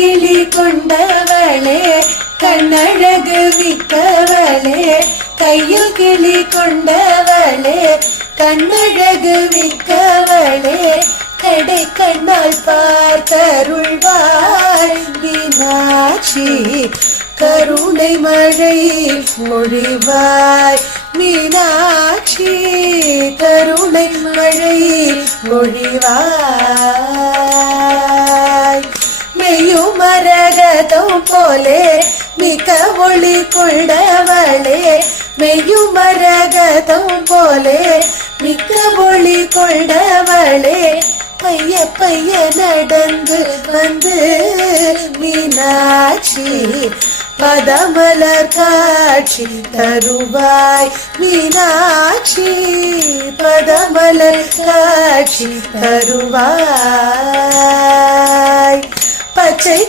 கிளி கொண்டவளே கண்ணழகு மிக்கவளே கையில் கிளி கொண்டவளே கண்ணழகு மிக்கவளே கடை கண்ணால் பார்த்தருள்வாய். மீனாட்சி கருணை மழை மொழிவாய். மீனாட்சி கருணை மழை மொழிவாய். மரகதம் போலே மிக ஒளி கொண்டவளே. மெய்யும் மரகதம் போலே மிக்க ஒளி கொண்டவளே. பைய பைய நடந்து வந்து மீனாட்சி பதமலர் காட்சி தருவாய். மீனாட்சி பதமலர் காட்சி தருவாய். பச்சை